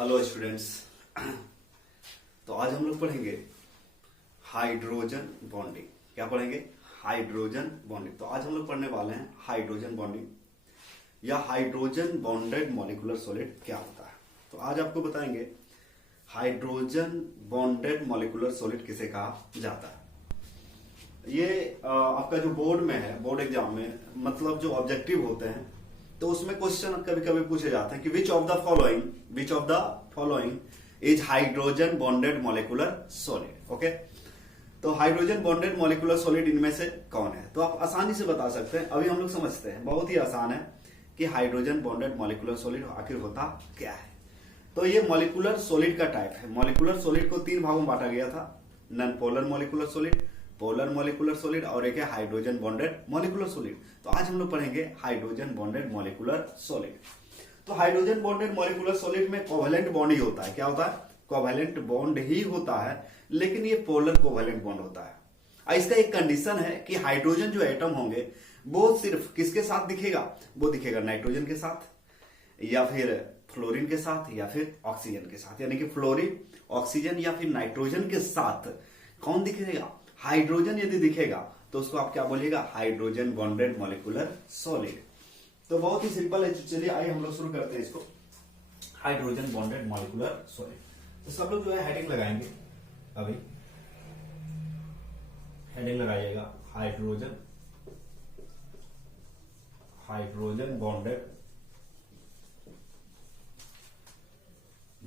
Hello students. तो आज हम लोग पढ़ेंगे हाइड्रोजन बॉन्डिंग। क्या पढ़ेंगे? Hydrogen bonding. तो आज हम लोग पढ़ने वाले हैं हाइड्रोजन बॉन्डिंग या हाइड्रोजन बॉन्डेड मॉलिक्यूलर सॉलिड क्या होता है। तो आज आपको बताएंगे हाइड्रोजन बॉन्डेड मॉलिक्यूलर सॉलिड किसे कहा जाता है। ये आपका जो बोर्ड में है, बोर्ड एग्जाम में, मतलब जो ऑब्जेक्टिव होते हैं, तो उसमें क्वेश्चन कभी कभी पूछे जाते हैं कि which of the following is hydrogen bonded molecular solid. Okay, तो हाइड्रोजन बॉन्डेड मॉलिक्यूलर सॉलिड इनमें से कौन है? तो आप आसानी से बता सकते हैं। अभी हम लोग समझते हैं, बहुत ही आसान है कि हाइड्रोजन बॉन्डेड मॉलिक्यूलर सॉलिड आखिर होता क्या है। तो ये मॉलिक्यूलर सॉलिड का टाइप है। मॉलिक्यूलर सॉलिड को तीन भागों में बांटा गया था, non polar molecular solid, polar molecular solid और एक है हाइड्रोजन बॉन्डेड मॉलिक्यूलर सॉलिड। तो आज हम लोग पढ़ेंगे हाइड्रोजन बॉन्डेड मॉलिक्यूलर सॉलिड। तो हाइड्रोजन बॉन्डेड मॉलिक्यूलर सॉलिड में कोवेलेंट बॉन्ड ही होता है। क्या होता है? कोवेलेंट बॉन्ड ही होता है, लेकिन ये पोलर कोवेलेंट बॉन्ड होता है। इसका एक कंडीशन है कि हाइड्रोजन जो एटम होंगे वो सिर्फ किसके साथ दिखेगा? वो दिखेगा नाइट्रोजन के साथ, या फिर फ्लोरीन के साथ, या फिर ऑक्सीजन के साथ। यानी कि फ्लोरीन, ऑक्सीजन या फिर नाइट्रोजन के साथ कौन दिखेगा? हाइड्रोजन यदि दिखेगा तो उसको आप क्या बोलिएगा? Hydrogen bonded molecular solid. तो बहुत ही सिंपल है। चलिए आइए हम लोग शुरू करते हैं इसको। Hydrogen bonded molecular solid. तो सब लोग जो है हेडिंग लगाएंगे। अभी हेडिंग लगाइएगा hydrogen bonded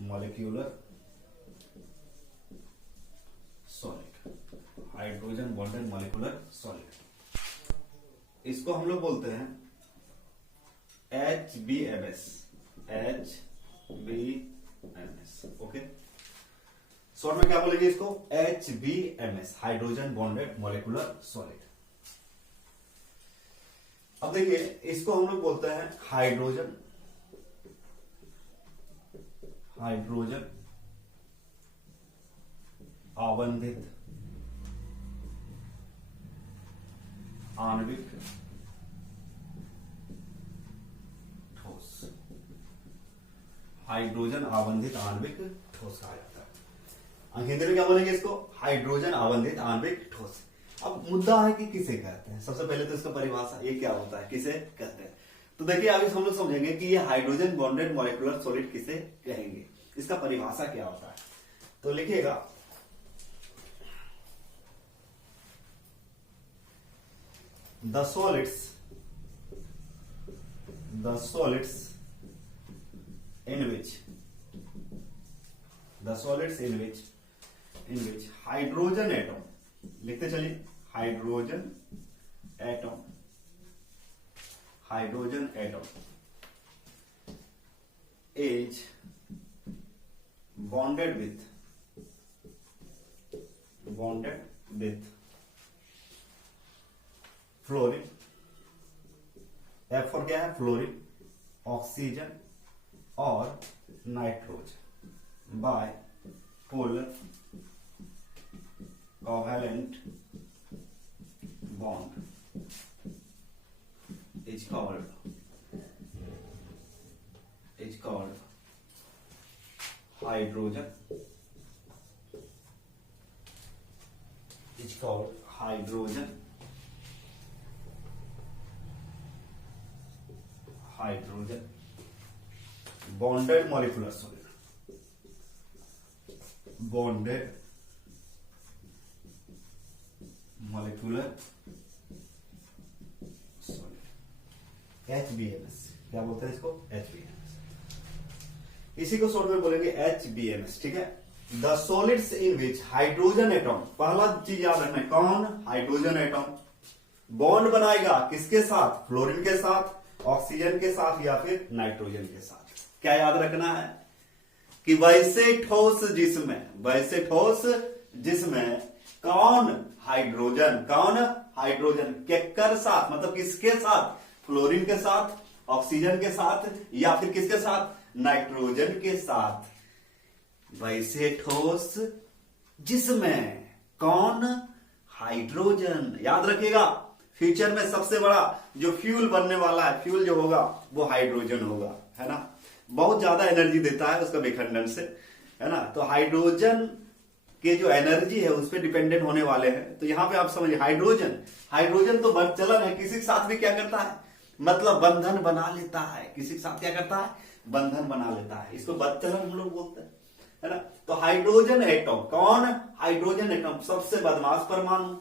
molecular solid. Hydrogen bonded molecular solid, इसको हम लोग बोलते हैं HBMS। ओके, शॉर्ट में क्या बोलेंगे इसको? HBMS, hydrogen bonded molecular solid. अब देखिए, इसको हम लोग बोलते हैं हाइड्रोजन आवंधित आणविक ठोस। हाइड्रोजन आवंधित आणविक ठोस कहा जाता है। हिंदी में क्या बोलेंगे इसको? हाइड्रोजन आवंधित आणविक ठोस। अब मुद्दा है कि किसे कहते हैं। सबसे पहले तो इसका परिभाषा, ये क्या होता है, किसे कहते हैं। तो देखिए, अभी हम लोग समझेंगे कि ये हाइड्रोजन बॉन्डेड मॉलिक्यूलर सॉलिड किसे कहेंगे, इसका परिभाषा क्या होता है। तो लिखिएगा The solids in which hydrogen atom, लिखते चलिए, hydrogen atom is bonded with fluorine, F for क्या है? फ्लोरीन, ऑक्सीजन और nitrogen by polar covalent bond is called hydrogen bonded molecular solid. Bonded molecular solid, HBMS। क्या बोलते हैं इसको? HBMS। इसी को शॉर्ट में बोलेंगे HBMS। ठीक है। The solids in which hydrogen atom, पहला चीज याद रखना है, कौन? हाइड्रोजन एटम बॉन्ड बनाएगा किसके साथ? फ्लोरीन के साथ, ऑक्सीजन के साथ या फिर नाइट्रोजन के साथ। क्या याद रखना है कि वैसे ठोस जिसमें कौन? हाइड्रोजन केकर साथ, मतलब किसके साथ? फ्लोरीन के साथ, ऑक्सीजन के साथ या फिर किसके साथ? नाइट्रोजन के साथ। वैसे ठोस जिसमें कौन? हाइड्रोजन। याद रखिएगा, फ्यूचर में सबसे बड़ा जो फ्यूल बनने वाला है, फ्यूल जो होगा वो हाइड्रोजन होगा, है ना। बहुत ज्यादा एनर्जी देता है उसका विखंडन से, है ना। तो हाइड्रोजन के जो एनर्जी है उस पर डिपेंडेंट होने वाले हैं। तो यहाँ पे आप समझिए हाइड्रोजन तो बदचलन है, किसी के साथ भी क्या करता है, मतलब बंधन बना लेता है। किसी के साथ क्या करता है, बंधन बना लेता है, इसको बदचलन हम लोग बोलते हैं, है ना। तो हाइड्रोजन एटम, कौन, हाइड्रोजन एटम सबसे बदमाश परमाणु।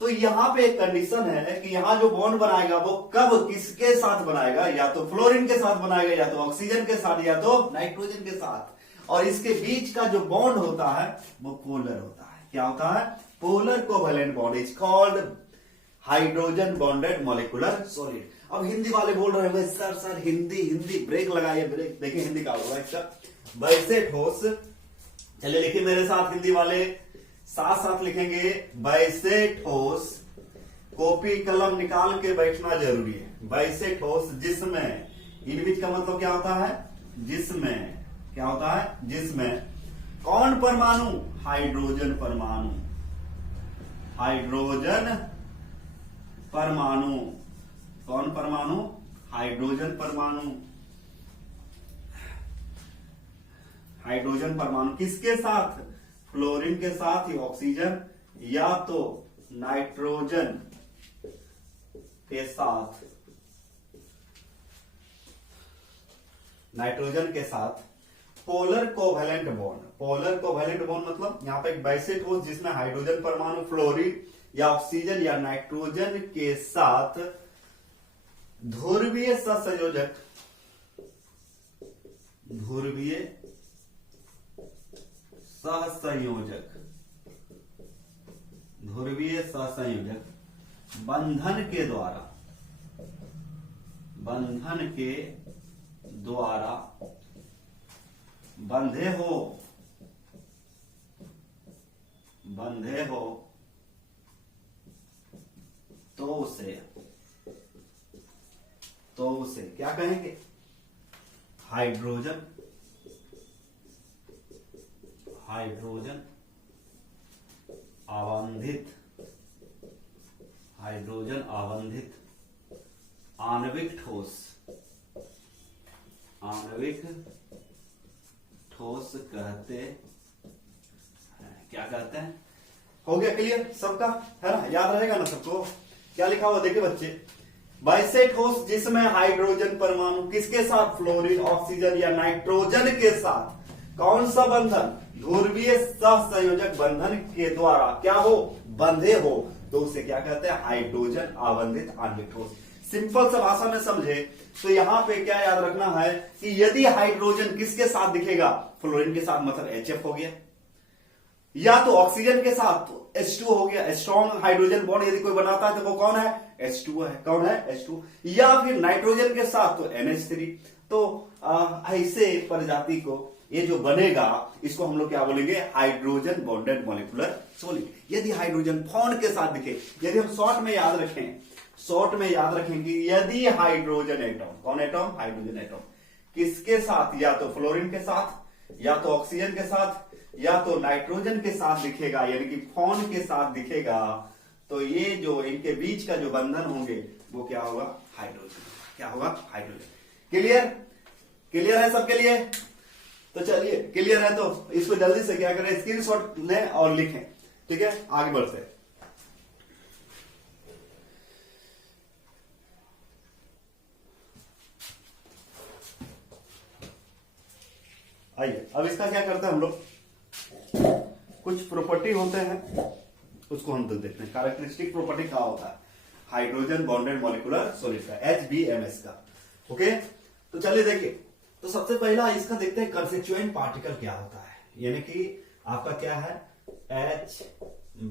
तो यहाँ पे एक कंडीशन है कि यहाँ जो बॉन्ड बनाएगा वो कब किसके साथ बनाएगा, या तो फ्लोरीन के साथ बनाएगा, या तो ऑक्सीजन के साथ, या तो नाइट्रोजन के साथ। और इसके बीच का जो बॉन्ड होता है वो पोलर होता है। क्या होता है, polar covalent bond is called hydrogen bonded molecular solid. अब हिंदी वाले बोल रहे हैं सर हिंदी ब्रेक लगाइए, ब्रेक देखिए हिंदी का होगा इसका। वैसे ठोस, चलिए लिखिए मेरे साथ, हिंदी वाले साथ साथ लिखेंगे, वैसे ठोस, कॉपी कलम निकाल के बैठना जरूरी है। वैसे ठोस जिसमें, इन बीच का मतलब क्या होता है, जिसमें, क्या होता है, जिसमें कौन परमाणु, हाइड्रोजन परमाणु, हाइड्रोजन परमाणु, कौन परमाणु, हाइड्रोजन परमाणु, हाइड्रोजन परमाणु किसके साथ, फ्लोरीन के साथ, ही ऑक्सीजन या तो नाइट्रोजन के साथ, नाइट्रोजन के साथ polar covalent bond. Polar covalent bond मतलब यहां पे एक वैसे ठोस जिसमें हाइड्रोजन परमाणु फ्लोरीन या ऑक्सीजन या नाइट्रोजन के साथ ध्रुवीय सहसंयोजक, ध्रुवीय सहसंयोजक, ध्रुवीय सहसंयोजक बंधन के द्वारा, बंधन के द्वारा बंधे हो, बंधे हो तो उसे क्या कहेंगे, हाइड्रोजन, हाइड्रोजन आवंधित, हाइड्रोजन आवंधित आणविक ठोस, आणविक ठोस कहते हैं। क्या कहते हैं, हो गया क्लियर सबका, है ना, याद रहेगा ना सबको। क्या लिखा हुआ देखिए बच्चे, वैसे ठोस जिसमें हाइड्रोजन परमाणु किसके साथ, फ्लोरीन, ऑक्सीजन या नाइट्रोजन के साथ कौन सा बंधन, ध्रुवीय सहसंयोजक बंधन के द्वारा क्या हो, बंधे हो, तो उसे क्या कहते हैं, हाइड्रोजन आवंधित आणविक ठोस। सिंपल सा भाषा में समझे तो यहां पे क्या याद रखना है कि यदि हाइड्रोजन किसके साथ दिखेगा, फ्लोरीन के साथ, मतलब HF हो गया, या तो ऑक्सीजन के साथ तो H2 हो गया, स्ट्रॉन्ग हाइड्रोजन बॉन्ड यदि कोई बनाता है तो वो कौन है, H2 है, कौन है, H2, या फिर नाइट्रोजन के साथ तो NH3। तो ऐसे प्रजाति को ये जो बनेगा इसको हम लोग क्या बोलेंगे, हाइड्रोजन बॉन्डेड मॉलिक्यूलर सॉलिड। यदि हाइड्रोजन बॉन्ड के साथ दिखे, यदि हम शॉर्ट में याद रखें, शॉर्ट में याद रखेंगे, यदि हाइड्रोजन एटम, कौन एटम, हाइड्रोजन एटम किसके साथ, या तो फ्लोरीन के साथ, या तो ऑक्सीजन के साथ, या तो नाइट्रोजन के साथ दिखेगा, यानी कि फोन के साथ दिखेगा, तो ये जो इनके बीच का जो बंधन होंगे वो क्या होगा, हाइड्रोजन, क्या होगा, हाइड्रोजन। क्लियर, क्लियर है सबके लिए। तो चलिए क्लियर है तो इसको जल्दी से क्या करें, स्क्रीनशॉट लें और लिखें, ठीक है, आगे बढ़ते हैं। आइए अब इसका क्या करते हैं हम लोग, कुछ प्रॉपर्टी होते हैं उसको हम तो देखते हैं। कैरेक्टरिस्टिक प्रॉपर्टी क्या होता है हाइड्रोजन बॉन्डेड मॉलिक्यूलर सॉलिड का, HBMS का। ओके, तो चलिए देखिए, तो सबसे पहला इसका देखते हैं कंस्टिट्यूएंट पार्टिकल क्या होता है, यानी कि आपका क्या है,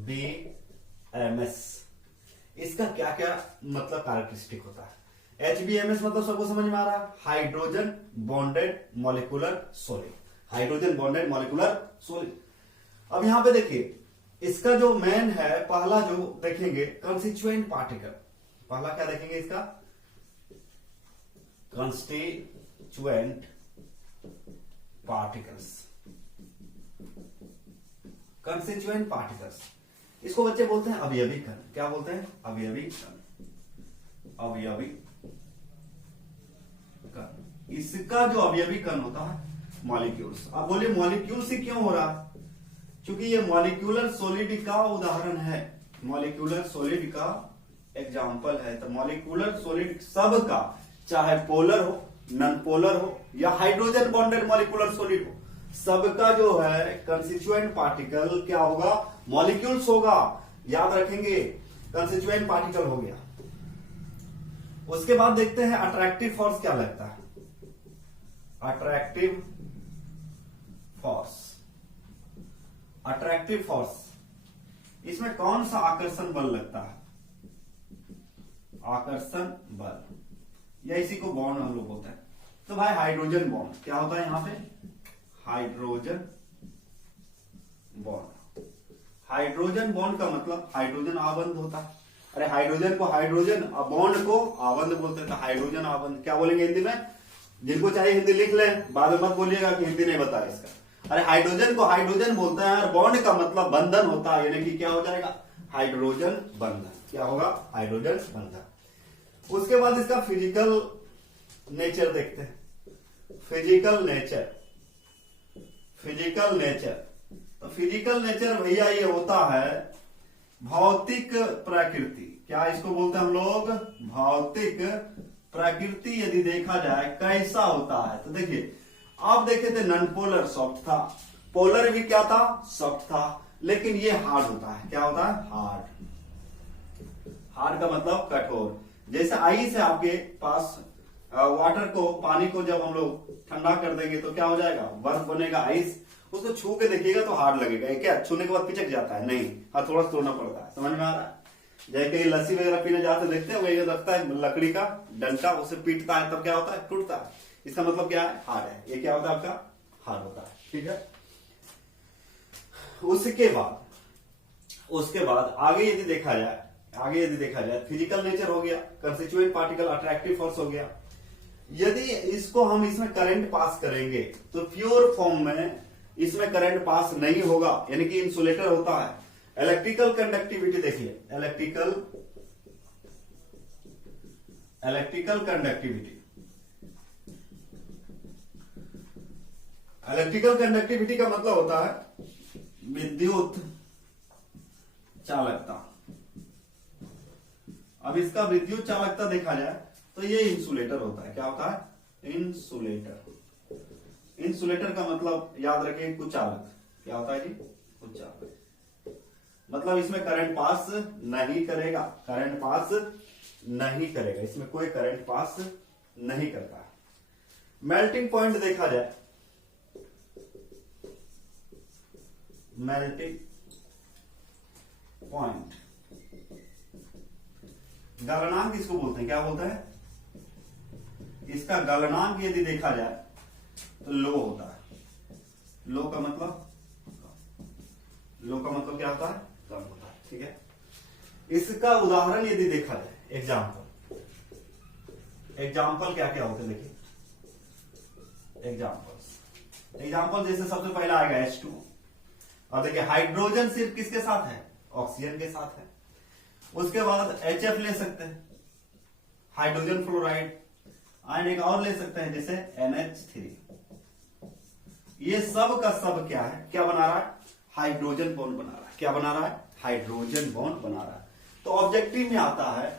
HBMS। इसका क्या क्या मतलब कैरेक्टरिस्टिक होता है। HBMS मतलब सबको समझ में आ रहा है, hydrogen bonded molecular solid, hydrogen bonded molecular solid. अब यहां पे देखिए इसका जो मेन है, पहला जो देखेंगे कंस्टिट्यूएंट पार्टिकल, पहला क्या देखेंगे इसका, कंस्टिट्यूएंट पार्टिकल्स, कंस्टिट्यूएंट पार्टिकल्स, इसको बच्चे बोलते हैं अवयवी कण। क्या बोलते हैं, अवयवी कण, अवयवी कण। इसका जो अवयवी कण होता है मॉलिक्यूल्स। अब बोलिए मॉलिक्यूल से क्यों हो रहा है? क्योंकि ये मॉलिक्यूलर सॉलिड का उदाहरण है, मॉलिक्यूलर सॉलिड का एग्जाम्पल है। तो मॉलिक्यूलर सॉलिड सब का, चाहे पोलर हो, नॉन पोलर हो या हाइड्रोजन बॉन्डेड मॉलिक्यूलर सॉलिड हो, सबका जो है कंस्टिट्यूएंट पार्टिकल क्या होगा? मॉलिक्यूल्स होगा। याद रखेंगे, कंस्टिट्यूएंट पार्टिकल हो गया। उसके बाद देखते हैं अट्रैक्टिव फोर्स क्या लगता है। अट्रैक्टिव फोर्स, अट्रैक्टिव फोर्स, इसमें कौन सा आकर्षण बल लगता है? आकर्षण बल, या इसी को बॉन्ड हम लोग बोलते हैं। तो भाई हाइड्रोजन बॉन्ड क्या होता है यहां पे? Hydrogen bond. हाइड्रोजन बॉन्ड का मतलब हाइड्रोजन आबंध होता है। अरे हाइड्रोजन को हाइड्रोजन, बॉन्ड को आबंध बोलते हैं। तो हाइड्रोजन आबंध क्या बोलेंगे हिंदी में? जिनको चाहिए हिंदी लिख ले, बाद में मत बोलिएगा कि हिंदी नहीं बताया इसका। अरे हाइड्रोजन को हाइड्रोजन बोलते हैं और बॉन्ड का मतलब बंधन होता है, यानी कि क्या हो जाएगा? हाइड्रोजन बंधन। क्या होगा? हाइड्रोजन बंधन। उसके बाद इसका फिजिकल नेचर देखते हैं। फिजिकल नेचर, फिजिकल नेचर, तो फिजिकल नेचर भैया ये होता है भौतिक प्रकृति। क्या इसको बोलते हैं हम लोग? भौतिक प्रकृति। यदि देखा जाए कैसा होता है, तो देखिए आप देखे थे नॉन पोलर सॉफ्ट था, पोलर भी क्या था? सॉफ्ट था। लेकिन ये हार्ड होता है। क्या होता है? हार्ड। हार्ड का मतलब कठोर। जैसे आइस है आपके पास, वाटर को, पानी को जब हम लोग ठंडा कर देंगे तो क्या हो जाएगा? बर्फ बनेगा, आइस। उसको छू के देखिएगा तो हार्ड लगेगा। क्या छूने के बाद पिचक जाता है? नहीं, हाँ थोड़ा सा तोड़ना पड़ता है। समझ में आ रहा है? जैसे कहीं लस्सी वगैरह पीने जाते देखते हैं, ये रखता है लकड़ी का डंडा, उसे पीटता है तब क्या होता है? टूटता है। इसका मतलब क्या है? हार्ड है। ये क्या होता है? आपका हार्ड होता है। ठीक है। उसके बाद आगे यदि देखा जाए, फिजिकल नेचर हो गया, कंस्टिट्यूएंट पार्टिकल, अट्रैक्टिव फोर्स हो गया। यदि इसको हम इसमें करंट पास करेंगे तो प्योर फॉर्म में इसमें करंट पास नहीं होगा, यानी कि इंसुलेटर होता है। इलेक्ट्रिकल कंडक्टिविटी देखिए, इलेक्ट्रिकल कंडक्टिविटी, इलेक्ट्रिकल कंडक्टिविटी का मतलब होता है विद्युत चालकता। अब इसका विद्युत चालकता देखा जाए तो ये इंसुलेटर होता है। क्या होता है? इंसुलेटर। इंसुलेटर का मतलब याद रखिए कुचालक। क्या होता है जी? कुचालक। मतलब इसमें करंट पास नहीं करेगा, करंट पास नहीं करेगा, इसमें कोई करंट पास नहीं करता है। मेल्टिंग पॉइंट देखा जाए, मेल्टिंग पॉइंट, गलनांक इसको बोलते हैं। क्या बोलते हैं? इसका गलनांक यदि देखा जाए तो लो होता है। लो का मतलब क्या होता है? कम होता है। ठीक है। इसका उदाहरण यदि देखा जाए, एग्जाम्पल क्या क्या होते हैं देखिए। एग्जाम्पल जैसे सबसे पहला आएगा H2। और देखिए हाइड्रोजन सिर्फ किसके साथ है? ऑक्सीजन के साथ है। उसके बाद HF ले सकते हैं, हाइड्रोजन फ्लोराइड। एंड एक और ले सकते हैं जैसे NH3। ये सब का सब क्या है? क्या बना रहा है? हाइड्रोजन बॉन्ड बना रहा है। क्या बना रहा है? हाइड्रोजन बॉन्ड बना रहा है। तो ऑब्जेक्टिव में आता है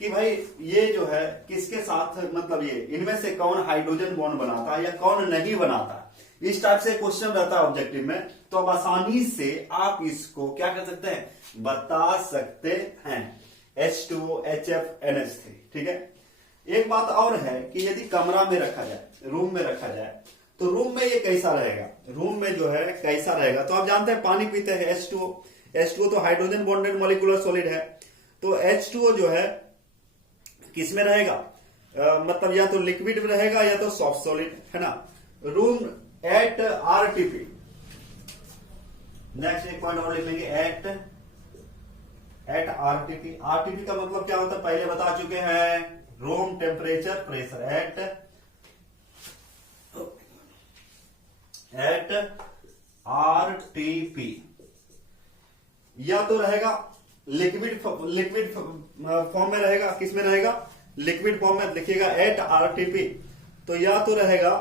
कि भाई ये जो है किसके साथ, मतलब ये इनमें से कौन हाइड्रोजन बॉन्ड बनाता है या कौन नहीं बनाता, इस टाइप से क्वेश्चन रहता है ऑब्जेक्टिव में। तो अब आसानी से आप इसको क्या कर सकते हैं? बता सकते हैं। H2O, HF, NH3। ठीक है। एक बात और है कि यदि कमरा में रखा जाए, रूम में रखा जाए, तो रूम में ये कैसा रहेगा? रूम में जो है कैसा रहेगा? तो आप जानते हैं पानी पीते हैं H2O तो हाइड्रोजन बॉन्डेड मॉलिक्यूलर सॉलिड है। तो H2O जो है किस में रहेगा? मतलब या तो लिक्विड में रहेगा या तो सॉफ्ट सॉलिड, है ना। Room at RTP। नेक्स्ट एक पॉइंट और लिख लेंगे, एट RTP। RTP का मतलब क्या होता है? पहले बता चुके हैं, room temperature pressure. At RTP या तो रहेगा लिक्विड फॉर्म में रहेगा। किस में रहेगा? लिक्विड फॉर्म में लिखिएगा एट RTP। तो या तो रहेगा,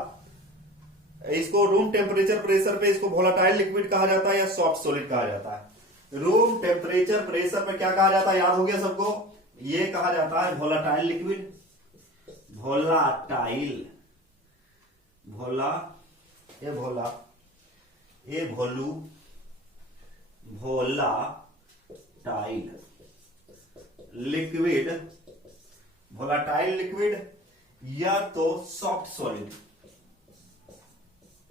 इसको रूम टेम्परेचर प्रेशर पे इसको वोलेटाइल लिक्विड कहा जाता है या सॉफ्ट सॉलिड कहा जाता है। रूम टेम्परेचर प्रेशर पे क्या कहा जाता है, याद हो गया सबको, ये कहा जाता है वोलेटाइल लिक्विड, वोलाटाइल, भोला ये भोला ये भोलू, भोला टाइल लिक्विड, वोलाटाइल लिक्विड या तो सॉफ्ट सॉलिड।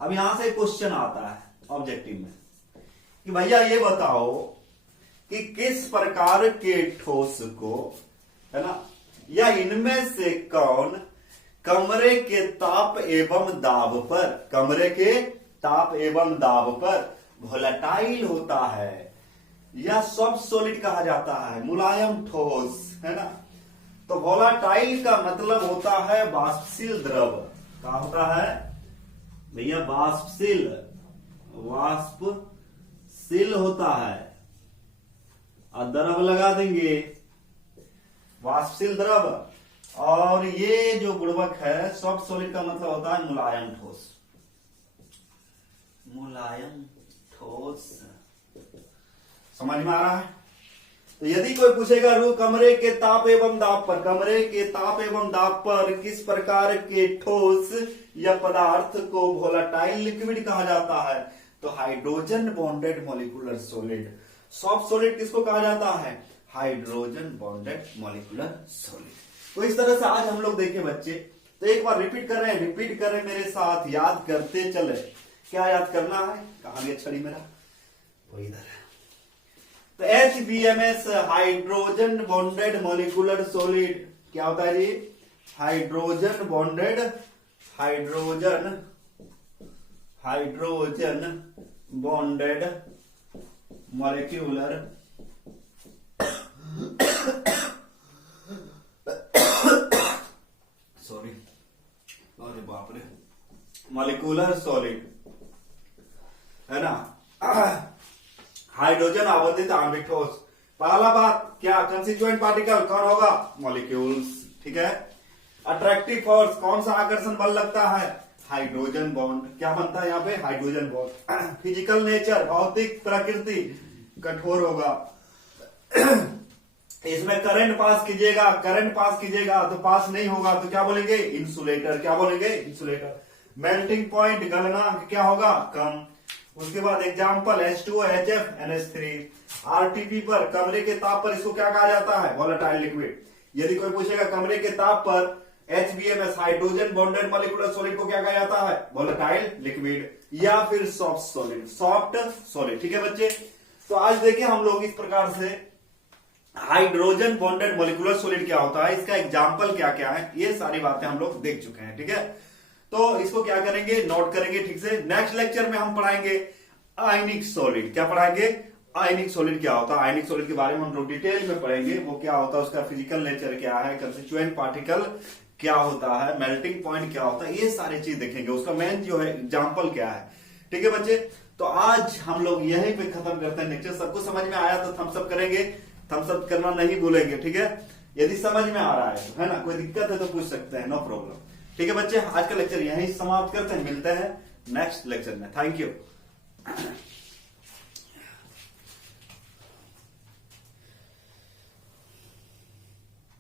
अब यहां से क्वेश्चन आता है ऑब्जेक्टिव में कि भैया ये बताओ कि किस प्रकार के ठोस को, है ना, या इनमें से कौन कमरे के ताप एवं दाब पर, कमरे के ताप एवं दाब पर वोलेटाइल होता है या सॉफ्ट सॉलिड कहा जाता है, मुलायम ठोस, है ना। तो वोलेटाइल का मतलब होता है वाष्पशील द्रव। क्या होता है भैया, वाष्पशील, वाष्पशील होता है, और द्रव लगा देंगे वाष्पशील द्रव। और ये जो गुणवक है सॉफ्ट सॉलिड का मतलब होता है मुलायम ठोस, मुलायम ठोस। समझ में आ रहा है। तो यदि कोई पूछेगा रू कमरे के ताप एवं दाब पर, कमरे के ताप एवं दाब पर किस प्रकार के ठोस या पदार्थ को वोलेटाइल लिक्विड कहा जाता है, तो hydrogen bonded molecular solid. Soft solid किसको कहा जाता है, हाइड्रोजन बॉन्डेड मॉलिक्यूलर सॉलिड। तो इस तरह से आज हम लोग देखें बच्चे, तो एक बार रिपीट करें मेरे साथ, याद करते चले। क्या याद करना है, कहां गया छड़ी मेरा, वो इधर है। तो HBMS hydrogen bonded molecular solid क्या होता है जी, hydrogen bonded, hydrogen bonded molecular sorry, अरे बाप रे, मॉलिक्यूलर सॉलिड, है ना। हाइड्रोजन आवंतित आणविक ठोस। पहला बात क्या, कंस्टिट्यूएंट पार्टिकल कौन होगा, मॉलिक्यूल्स, ठीक है। अट्रैक्टिव फोर्स, कौन सा आकर्षण बल लगता है, हाइड्रोजन बॉन्ड, क्या बनता है यहाँ पे, हाइड्रोजन बॉन्ड। फिजिकल नेचर, भौतिक प्रकृति, कठोर होगा। इसमें करंट पास कीजिएगा तो पास नहीं होगा तो क्या बोलेंगे, इंसुलेटर, क्या बोलेंगे, इंसुलेटर। मेल्टिंग पॉइंट, गलनांक क्या होगा, कम। उसके बाद example H2O, HF, NH3। RTP पर, कमरे के ताप पर इसको क्या कहा जाता है, वोलेटाइल लिक्विड। यदि कोई पूछेगा कमरे के ताप पर HBMS hydrogen bonded molecular solid को क्या कहा जाता है, वोलेटाइल लिक्विड, या फिर सॉफ्ट सॉलिड, सॉफ्ट सॉलिड, ठीक है बच्चे। तो आज देखिए हम लोग इस प्रकार से हाइड्रोजन बॉन्डेड मॉलिक्यूलर सॉलिड क्या होता है, इसका एग्जाम्पल क्या क्या है, ये सारी बातें हम लोग देख चुके हैं, ठीक है। तो इसको क्या करेंगे, नोट करेंगे ठीक से। नेक्स्ट लेक्चर में हम पढ़ाएंगे आयनिक सॉलिड। क्या पढ़ाएंगे, आयनिक सॉलिड क्या होता है, आयनिक सॉलिड के बारे में हम लोग डिटेल में पढ़ेंगे, वो क्या होता है, उसका फिजिकल नेचर क्या है, कंस्टिट्यूएंट पार्टिकल क्या होता है, मेल्टिंग पॉइंट क्या होता है, ये सारी चीज देखेंगे। उसका मेन जो है एग्जाम्पल क्या है, ठीक है बच्चे। तो आज हम लोग यहीं पे खत्म करते हैं लेक्चर। सबको समझ में आया तो थम्स अप करेंगे, थम्स अप करना नहीं भूलेंगे, ठीक है। यदि समझ में आ रहा है तो, है ना, कोई दिक्कत है तो पूछ सकते हैं, नो प्रॉब्लम, ठीक है बच्चे। आज का लेक्चर यहीं समाप्त करते हैं, मिलते हैं नेक्स्ट लेक्चर में। Thank you.